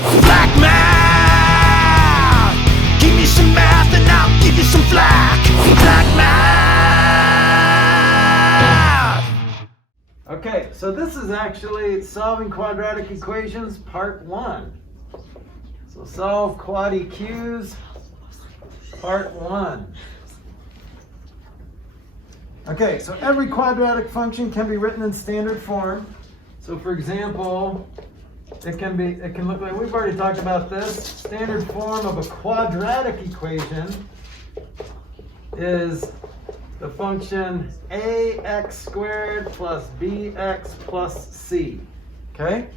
Flack math! Give me some math and I'll give you some flack. Flack math! Okay, so this is actually solving quadratic equations part 1. So solve quad EQs part 1. Okay, so every quadratic function can be written in standard form. So for example, it can look like, we've already talked about this. Standard form of a quadratic equation is the function ax squared plus bx plus c. Okay?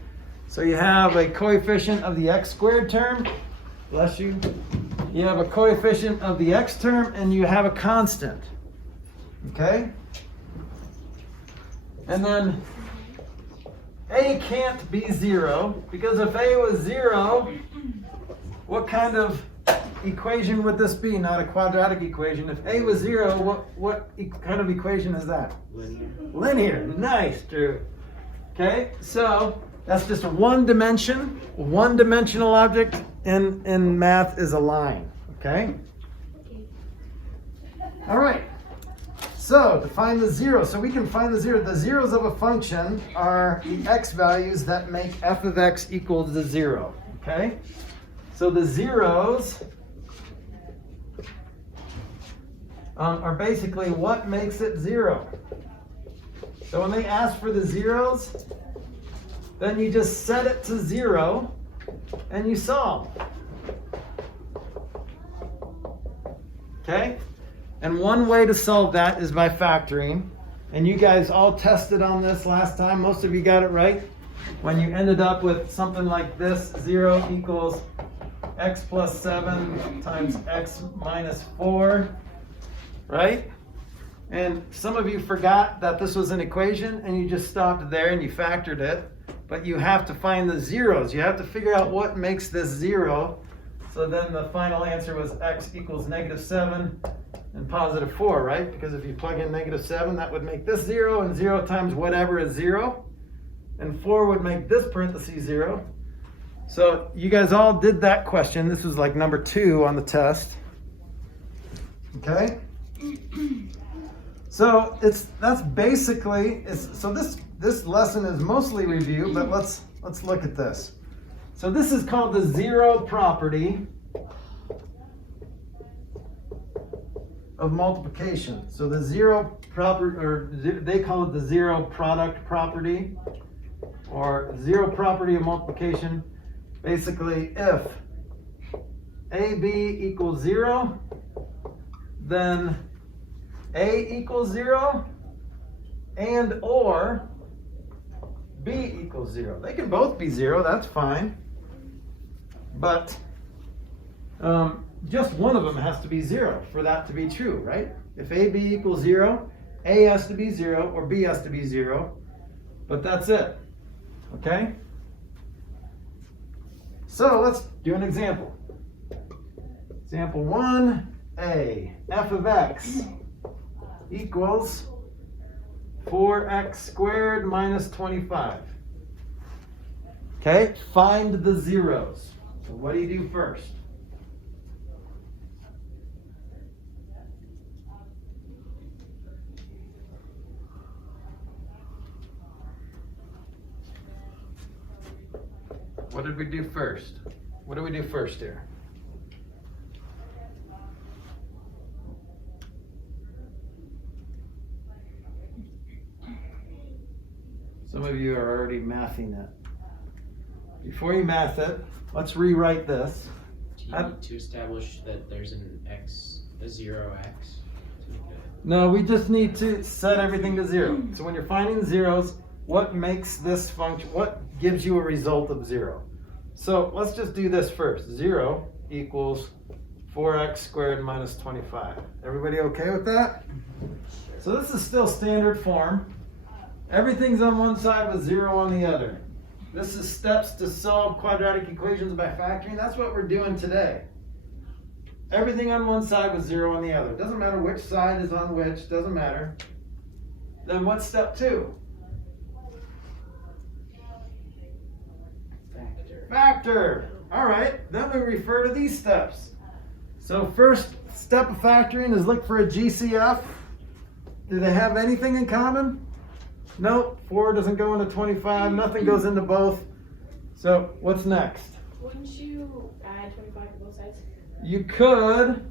So you have a coefficient of the x squared term. Bless you. You have a coefficient of the x term and you have a constant. Okay? And then a can't be 0, because if a was 0, what kind of equation would this be? Not a quadratic equation. If a was 0, what kind of equation is that? Linear. Linear. Nice, Drew. Okay, so that's just a one-dimensional object in math is a line. Okay? All right. So to find the zero, so we can find the zero. The zeros of a function are the x values that make f of x equal to 0. Okay? So the zeros are basically what makes it 0. So when they ask for the zeros, then you just set it to 0 and you solve. Okay? And one way to solve that is by factoring. And you guys all tested on this last time. Most of you got it right. When you ended up with something like this, 0 equals x plus 7 times x minus 4, right? And some of you forgot that this was an equation and you just stopped there and you factored it. But you have to find the zeros. You have to figure out what makes this 0. So then the final answer was x equals -7 and +4, right? Because if you plug in -7, that would make this 0, and 0 times whatever is 0. And 4 would make this parentheses 0. So you guys all did that question. This was like number 2 on the test. Okay? So that's basically, so this lesson is mostly review, but let's look at this. So this is called the zero property of multiplication. So the zero property, or they call it the zero product property, or zero property of multiplication. Basically, if AB equals 0, then A equals 0, and or B equals 0. They can both be 0, that's fine. But just one of them has to be 0 for that to be true, right? If AB equals 0, A has to be 0 or B has to be 0. But that's it. Okay? So let's do an example. Example 1a. F of x equals 4x squared minus 25. Okay? Find the zeros. So what do you do first? What did we do first? What do we do first here? Some of you are already mathing it. Before you math it, let's rewrite this. Do you need to establish that there's a 0x? No, we just need to set everything to 0. So when you're finding zeros, what makes this function, what gives you a result of 0? So let's just do this first. 0 equals 4x squared minus 25. Everybody okay with that? So this is still standard form. Everything's on one side with 0 on the other. This is steps to solve quadratic equations by factoring. That's what we're doing today. Everything on one side with 0 on the other. Doesn't matter which side is on which, doesn't matter. Then what's step 2? Factor. factor. All right, then we refer to these steps. So first step of factoring is look for a GCF. Do they have anything in common? Nope, 4 doesn't go into 25, nothing goes into both. So what's next? Wouldn't you add 25 to both sides? You could,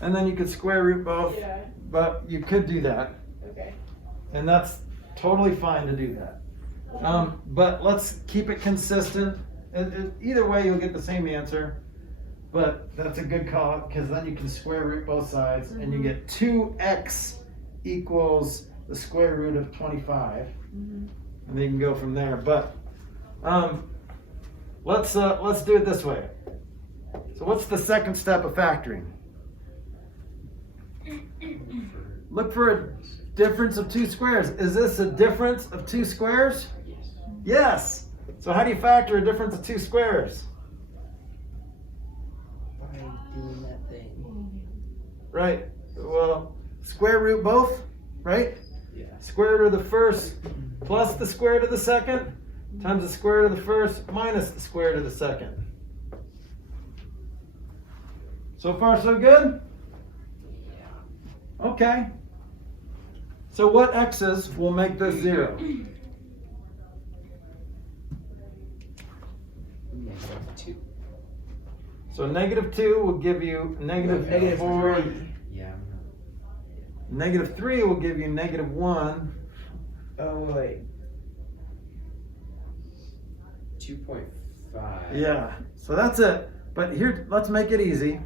and then you could square root both, Yeah. but you could do that. Okay. And that's totally fine to do that. But let's keep it consistent. Either way, you'll get the same answer. But that's a good call because then you can square root both sides and you get 2x equals the square root of 25. And then you can go from there. But let's do it this way. So what's the second step of factoring? Look for a difference of two squares. Is this a difference of two squares? Yes. Yes. So how do you factor a difference of two squares? By doing that thing. Right. Well, square root both, right? Yeah. Square root of the first plus the square root of the second times the square root of the first minus the square root of the second. So far, so good? Yeah. Okay. So what x's will make this 0? -2. So -2 will give you negative 4. Yeah. -3 will give you -1. Oh wait. 2.5. Yeah. So that's it. But here, let's make it easy.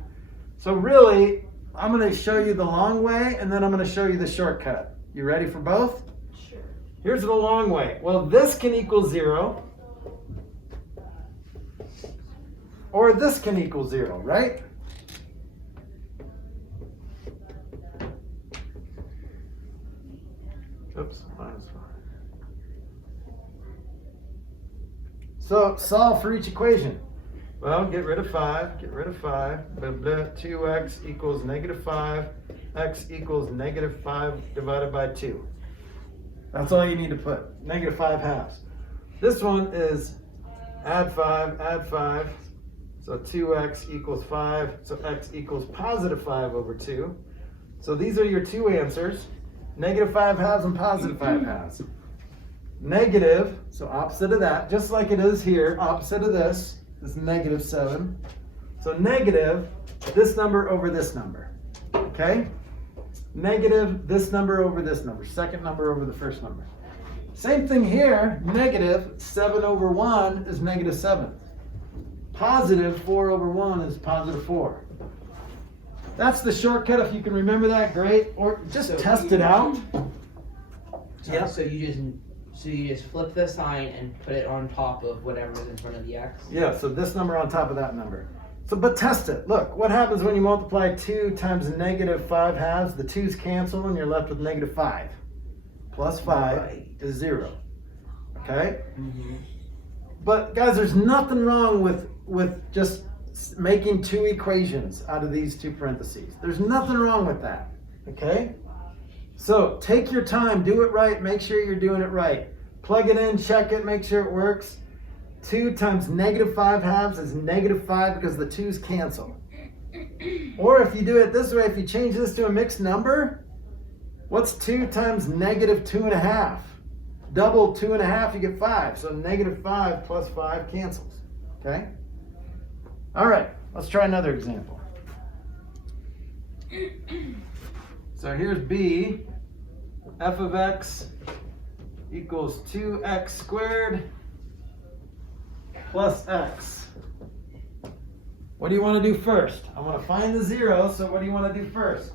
So really, I'm going to show you the long way, and then I'm going to show you the shortcut. You ready for both? Sure. Here's the long way. Well, this can equal 0. Or this can equal 0, right? Oops, -5. So solve for each equation. Well, get rid of 5, get rid of 5. Blah, blah, 2x equals -5. X equals -5 divided by 2. That's all you need to put. -5/2. This one is add 5. So 2x equals 5. So x equals +5 over 2. So these are your two answers. -5/2 and +5/2. Negative, so opposite of that, just like it is here, opposite of this is -7. So negative this number over this number. Okay? Negative this number over this number. Second number over the first number. Same thing here. -7 over 1 is -7. +4 over 1 is +4. That's the shortcut. If you can remember that, great. Or just So test you- it out. Yeah. So you just flip the sign and put it on top of whatever's in front of the x. Yeah, so this number on top of that number. So, but test it. Look, what happens when you multiply 2 times -5/2? The 2's cancel and you're left with -5. Plus 5 Right. is 0. Okay? But guys, there's nothing wrong with just making two equations out of these two parentheses. There's nothing wrong with that. Okay? So take your time, do it right, make sure you're doing it right. Plug it in, check it, make sure it works. 2 times -5/2 is -5 because the 2's cancel. Or if you do it this way, if you change this to a mixed number, what's 2 times -2.5? Double 2.5, you get 5. So -5 plus 5 cancels. Okay? All right, let's try another example. So here's B. F of x equals 2x squared plus x. What do you want to do first? I want to find the 0, so what do you want to do first?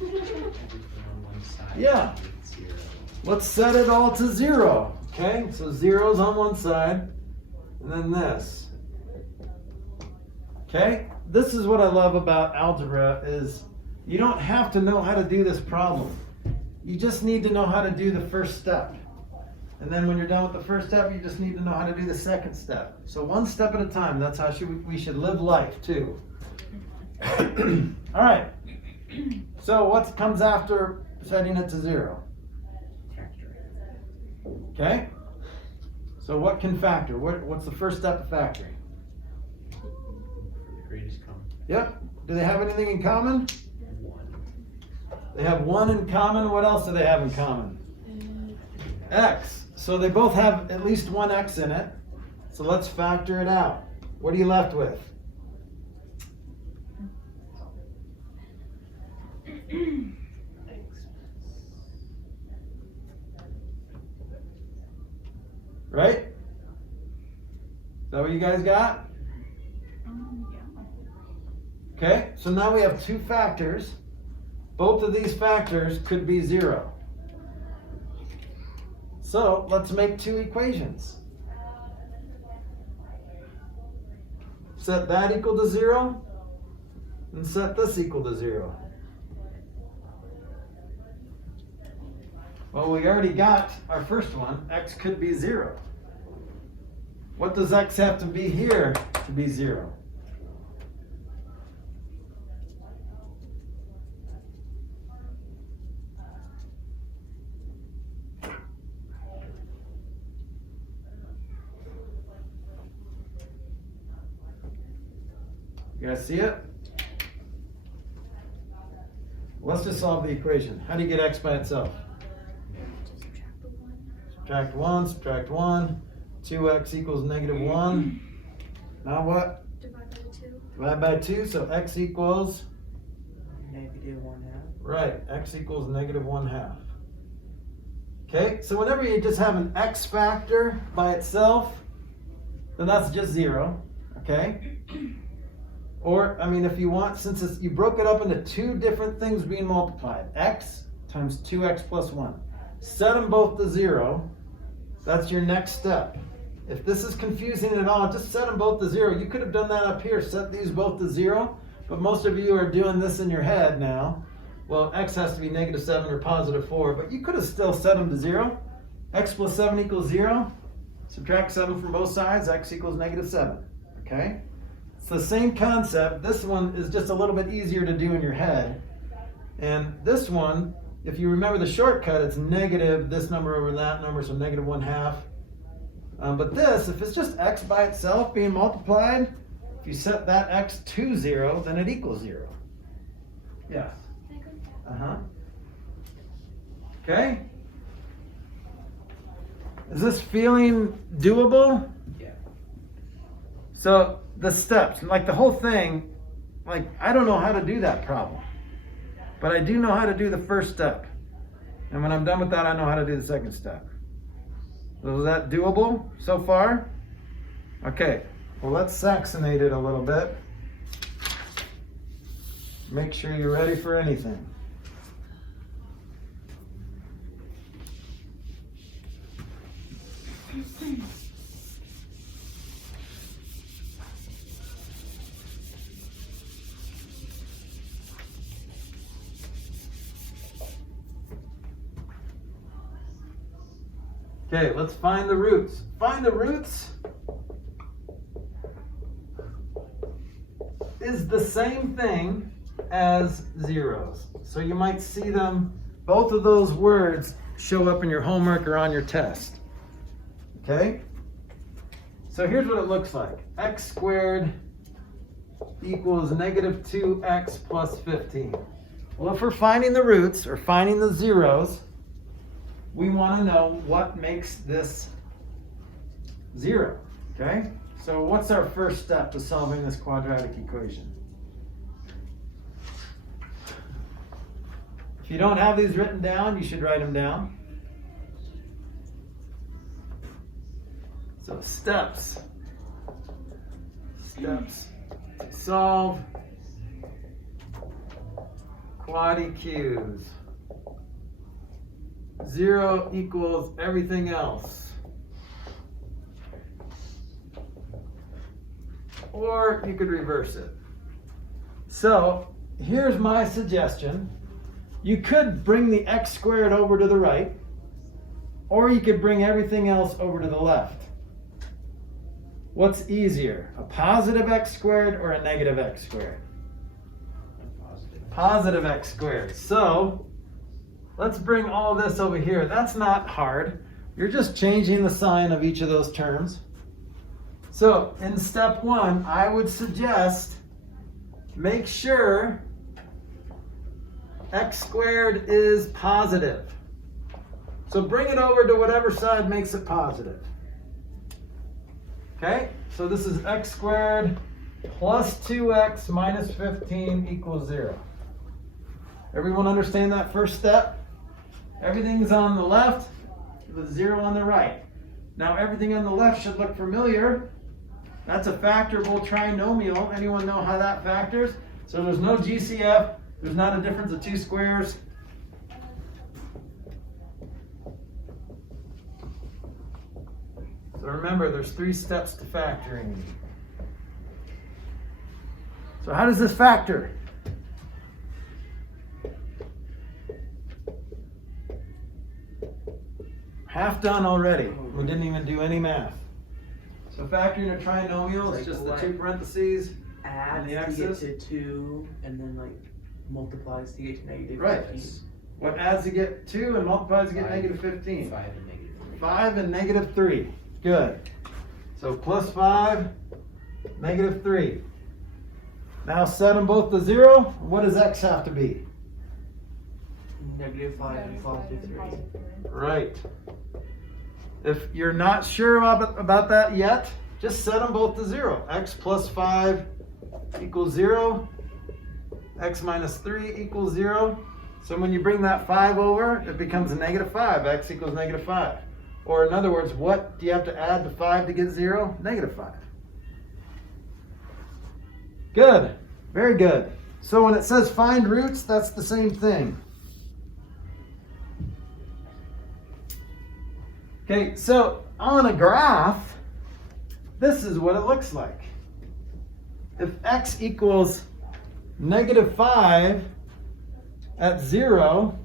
Everything on one side. Yeah. is 0. Let's set it all to 0. Okay, so 0's on one side, and then this. Okay, this is what I love about algebra is you don't have to know how to do this problem. You just need to know how to do the first step. And then when you're done with the first step, you just need to know how to do the second step. So one step at a time. That's how we should live life too. All right. So what comes after setting it to 0? Okay? So what can factor? What's the first step of factoring? The greatest common. Yep. Do they have anything in common? 1. They have 1 in common. What else do they have in common? X. So they both have at least one X in it. So let's factor it out. What are you left with? Right? Is that what you guys got? Okay, so now we have two factors. Both of these factors could be 0. So let's make two equations. Set that equal to 0 and set this equal to 0. Well, we already got our first one. X could be 0. What does X have to be here to be 0? You guys see it? Let's just solve the equation. How do you get X by itself? Subtract 1, subtract 1. 2x equals -1. Now what? Divide by 2. Divide by 2, so x equals, -1/2. right, x equals -1/2. Okay, so whenever you just have an x factor by itself, then that's just 0, okay? Or, I mean, if you want, since you broke it up into two different things being multiplied, x times 2x plus 1. Set them both to 0. That's your next step. If this is confusing at all, just set them both to 0. You could have done that up here, set these both to 0, but most of you are doing this in your head now. Well, x has to be -7 or +4, but you could have still set them to 0. X plus 7 equals 0. Subtract 7 from both sides, x equals -7, okay? It's the same concept. This one is just a little bit easier to do in your head. And this one, if you remember the shortcut, it's negative this number over that number, so -1/2. But this, if it's just x by itself being multiplied, if you set that x to 0, then it equals 0. Yes. Uh-huh. Okay? Is this feeling doable? Yeah. So the steps, like the whole thing, like I don't know how to do that problem. But I do know how to do the first step. And when I'm done with that, I know how to do the second step. So is that doable so far? Okay, well let's Saxonate it a little bit. Make sure you're ready for anything. Okay, let's find the roots. Find the roots is the same thing as zeros. So you might see them, both of those words show up in your homework or on your test. Okay? So here's what it looks like. X squared equals -2x plus 15. Well, if we're finding the roots or finding the zeros, we want to know what makes this 0, okay? So what's our first step to solving this quadratic equation? If you don't have these written down, you should write them down. So steps to solve quad EQs. 0 equals everything else. Or you could reverse it. So here's my suggestion. You could bring the x squared over to the right, or you could bring everything else over to the left. What's easier, a positive x squared or a negative x squared? positive x squared. So let's bring all this over here. That's not hard. You're just changing the sign of each of those terms. So in step 1, I would suggest make sure x squared is positive. So bring it over to whatever side makes it positive. Okay, so this is x squared plus 2x minus 15 equals 0. Everyone understand that first step? Everything's on the left, with 0 on the right. Now everything on the left should look familiar. That's a factorable trinomial. Anyone know how that factors? So there's no GCF. There's not a difference of 2 squares. So remember, there's 3 steps to factoring. So how does this factor? Half done already. We didn't even do any math. So factoring a trinomial is just the 2 parentheses and the Adds to get x's. to 2 and then like multiplies to get to negative Right. 15. What adds to get 2 and multiplies to get negative 15? 5 and negative 3. 5 and negative 3. Good. So plus 5, negative 3. Now set them both to 0. What does x have to be? Negative 5 and positive 3. Right. If you're not sure about that yet, just set them both to 0. X plus 5 equals 0. X minus 3 equals 0. So when you bring that 5 over, it becomes a negative 5. X equals negative 5. Or in other words, what do you have to add to 5 to get 0? Negative 5. Good. Very good. So when it says find roots, that's the same thing. Okay, so on a graph, this is what it looks like. If x equals negative 5 at 0,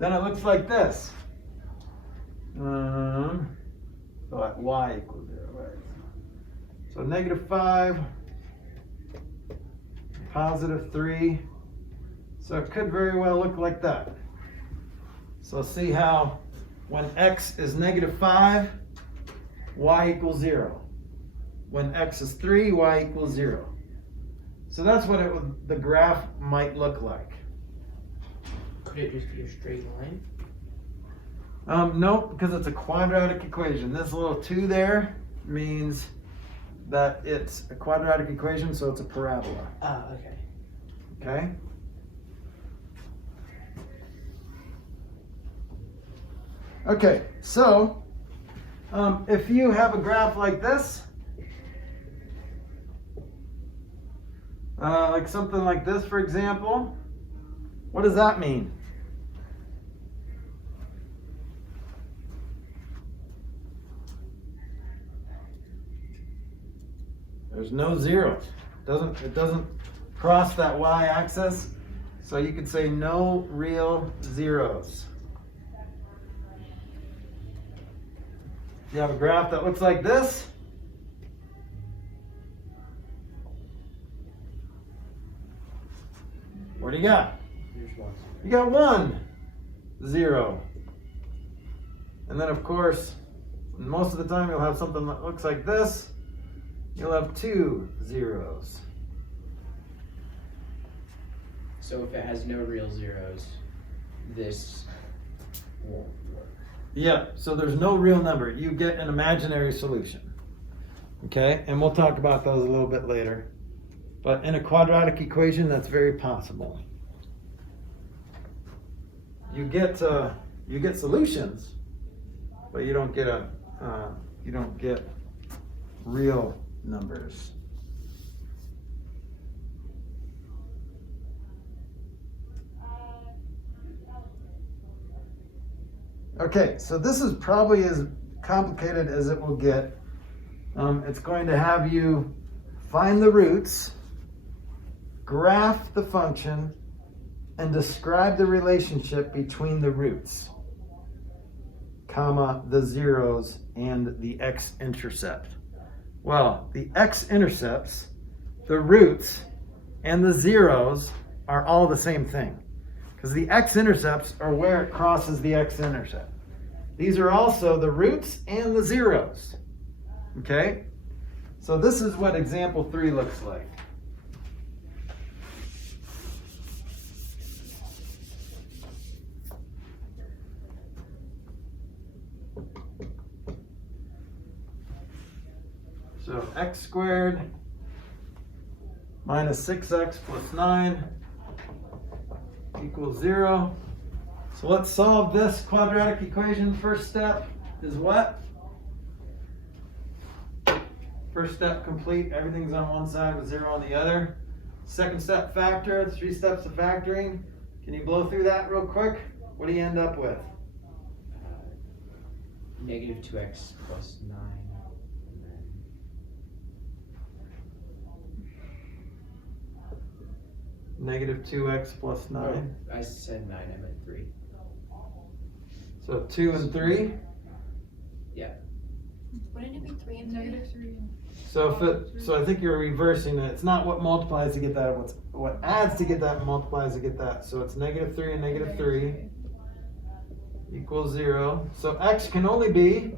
then it looks like this. So at y equals 0, right? So negative 5, positive 3. So it could very well look like that. So see how when x is negative 5, y equals 0. When x is 3, y equals 0. So that's what the graph might look like. Could it just be a straight line? No, because it's a quadratic equation. This little 2 there means that it's a quadratic equation, so it's a parabola. Ah, okay. Okay? Okay, so if you have a graph like this, like something like this, for example, what does that mean? There's no zeros. It doesn't cross that y-axis, so you could say no real zeros. You have a graph that looks like this. What do you got? Here's 1. You got 1 0. And then of course, most of the time you'll have something that looks like this. You'll have 2 zeros. So if it has no real zeros, this won't work. Yeah, so there's no real number. You get an imaginary solution. Okay, and we'll talk about those a little bit later. But in a quadratic equation, that's very possible. You get solutions, but you don't get real numbers. Okay, so this is probably as complicated as it will get. It's going to have you find the roots, graph the function, and describe the relationship between the roots, comma, the zeros, and the x-intercept. Well, the x-intercepts, the roots, and the zeros are all the same thing. Because the x-intercepts are where it crosses the x-intercept. These are also the roots and the zeros. Okay? So this is what example 3 looks like. So x squared minus 6x plus 9 equals 0. So let's solve this quadratic equation. First step is what? First step complete, everything's on one side with 0 on the other. Second step, factor, 3 steps of factoring. Can you blow through that real quick? What do you end up with? Negative 2x plus 9. And then Negative 2x plus 9. I said 9, I meant 3. So 2 and 3. Yeah. Wouldn't it be 3 and 3? So I think you're reversing it. It's not what multiplies to get that. What adds to get that and multiplies to get that. So it's negative 3 and negative 3 equals 0. So x can only be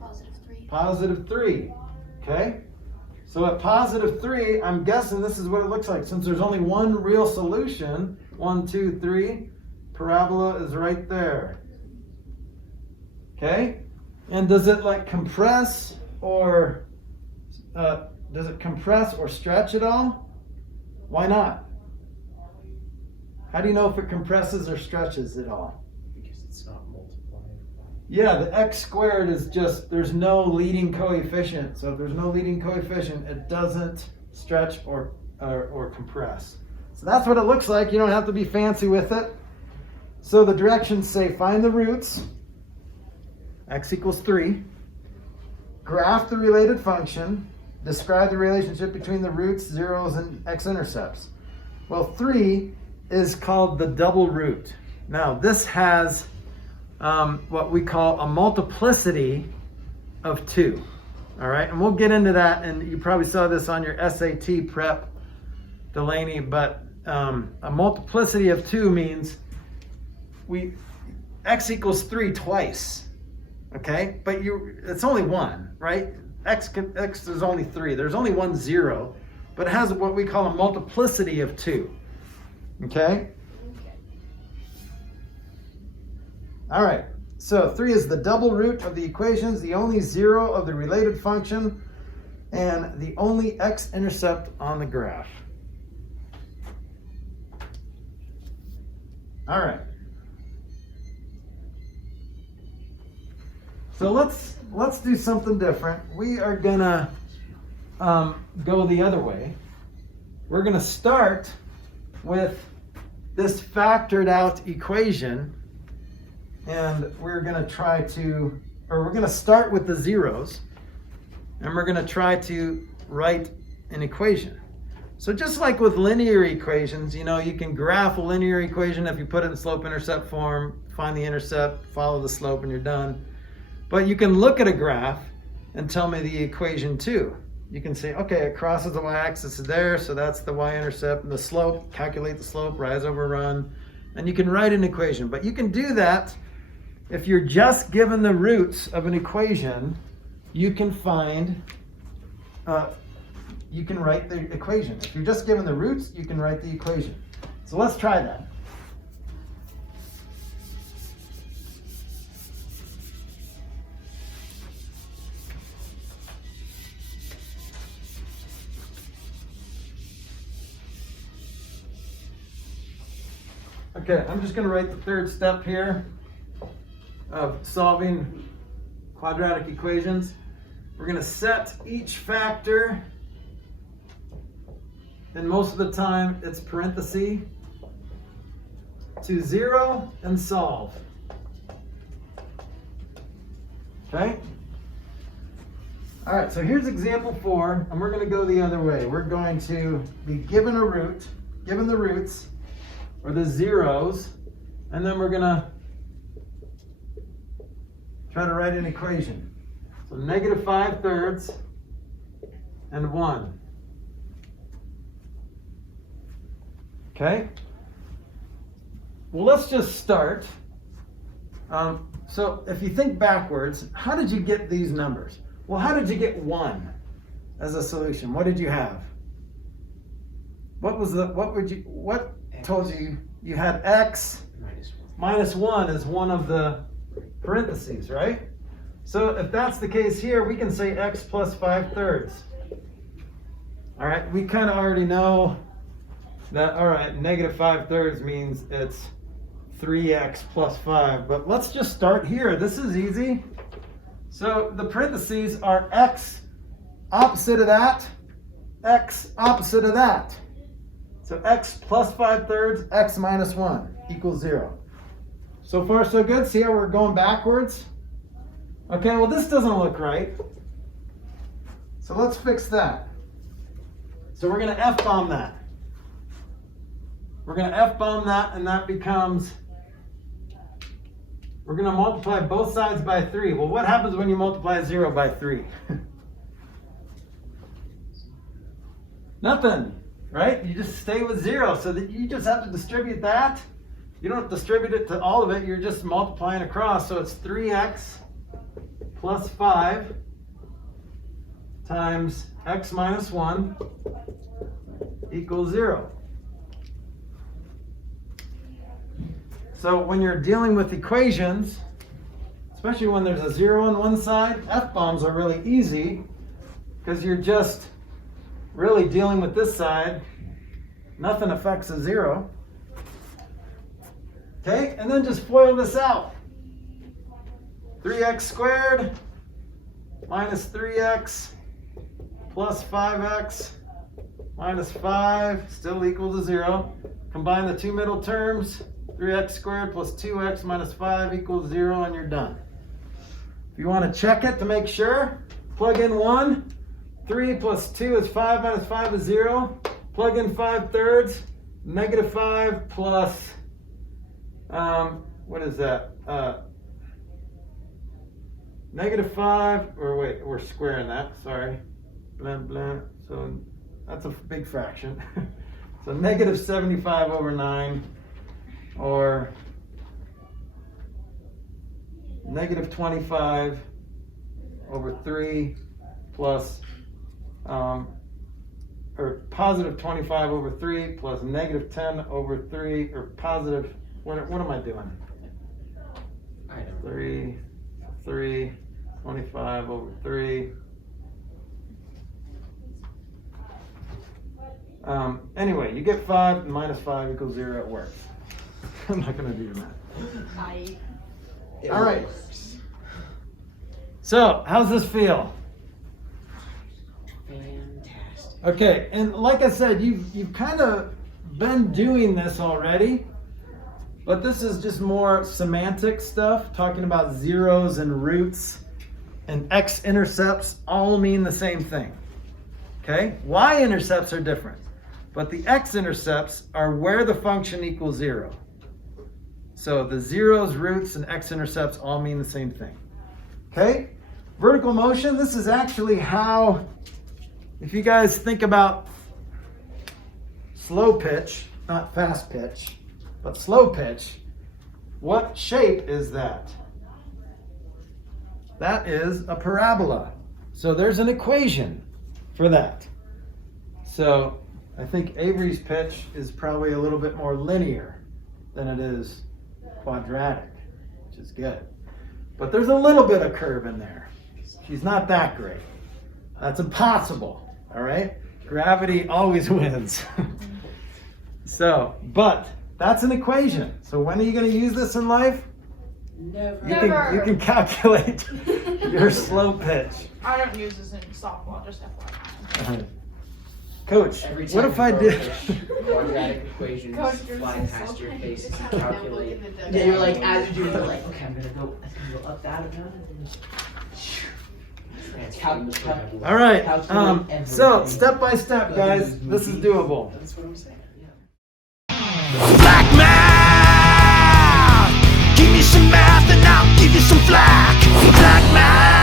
Positive 3. positive 3. Okay? So at positive 3, I'm guessing this is what it looks like. Since there's only one real solution, 1, 2, 3, parabola is right there. Okay? And does it like compress or stretch at all? Why not? How do you know if it compresses or stretches at all? Because it's not multiplied. Yeah, the x squared is just, there's no leading coefficient. So if there's no leading coefficient, it doesn't stretch or compress. So that's what it looks like. You don't have to be fancy with it. So the directions say find the roots, x equals 3, graph the related function, describe the relationship between the roots, zeros, and x-intercepts. Well, 3 is called the double root. Now, this has what we call a multiplicity of 2. All right, and we'll get into that, and you probably saw this on your SAT prep, Delaney, but a multiplicity of 2 means x equals 3 twice. Okay, but it's only 1, right? X is only 3. There's only 1 0, but it has what we call a multiplicity of 2. Okay? All right, so 3 is the double root of the equations, the only 0 of the related function, and the only x-intercept on the graph. All right. So let's do something different. We are gonna go the other way. We're gonna start with this factored out equation, and we're gonna start with the zeros, and we're gonna try to write an equation. So just like with linear equations, you know, you can graph a linear equation if you put it in slope-intercept form, find the intercept, follow the slope, and you're done. But you can look at a graph and tell me the equation too. You can say, okay, it crosses the y-axis there, so that's the y-intercept, and the slope, calculate the slope, rise over run, and you can write an equation. But you can do that if you're just given the roots of an equation. You can write the equation. If you're just given the roots, you can write the equation. So let's try that. Okay, I'm just going to write the third step here of solving quadratic equations. We're going to set each factor, and most of the time it's parenthesis, to 0 and solve. Okay? All right, so here's example 4, and we're going to go the other way. We're going to be given a root, given the roots, or the zeros, and then we're going to try to write an equation. So negative 5/3 and 1. Okay? Well, let's just start. So if you think backwards, how did you get these numbers? Well, how did you get 1 as a solution? What did you have? What told you you had x minus 1 as one of the parentheses, right? So if that's the case here, we can say x plus 5/3. All right, we kind of already know that, all right, negative 5/3 means it's 3x plus 5. But let's just start here. This is easy. So the parentheses are x opposite of that, x opposite of that. So x plus 5/3, x minus 1 equals 0. So far, so good. See how we're going backwards? Okay, well, this doesn't look right. So let's fix that. So we're going to F-bomb that. We're going to F-bomb that, and that becomes, we're going to multiply both sides by 3. Well, what happens when you multiply 0 by 3? Nothing, right? You just stay with 0. So that you just have to distribute that. You don't have to distribute it to all of it. You're just multiplying across. So it's 3x plus 5 times x minus 1 equals 0. So when you're dealing with equations, especially when there's a 0 on one side, F-bombs are really easy because you're just really dealing with this side. Nothing affects a 0. Okay, and then just FOIL this out. 3x squared minus 3x plus 5x minus 5 still equals to 0. Combine the two middle terms. 3x squared plus 2x minus 5 equals 0, and you're done. If you want to check it to make sure, plug in 1. 3 plus 2 is 5 minus 5 is 0. Plug in 5/3. Negative 5 plus, what is that? Negative 5, or wait, we're squaring that, sorry. Blah, blah. So that's a big fraction. So negative 75 over 9. Or negative 25 over 3 plus, or positive 25 over 3 plus negative 10 over 3, or positive, what am I doing? 3, 25 over 3. Anyway, you get 5 and minus 5 equals 0, it works. I'm not going to do that. All right. So, how's this feel? Fantastic. Okay, and like I said, you've kind of been doing this already, but this is just more semantic stuff, talking about zeros and roots, and x-intercepts all mean the same thing. Okay? Y-intercepts are different, but the x-intercepts are where the function equals 0. So the zeros, roots, and x-intercepts all mean the same thing. Okay? Vertical motion, this is actually how, if you guys think about slow pitch, not fast pitch, but slow pitch, what shape is that? That is a parabola. So there's an equation for that. So I think Avery's pitch is probably a little bit more linear than it is quadratic, which is good. But there's a little bit of curve in there. She's not that great. That's impossible, all right? Gravity always wins. So, but that's an equation. So when are you going to use this in life? Never. You can calculate your slow pitch. I don't use this in softball, just FYI. Coach, Every time what if you I throw a did? pitch, quadratic equations Coach, you're fly so past your funny. face It's and like that calculate. book in the Yeah, desert. you're like, as you do it, you're like, okay, I'm gonna go up that amount. And All right. Calculate So everything. step by step, guys, this is doable. That's what I'm saying. Yeah. Flack math. Give me some math and I'll give you some flack. Flack math.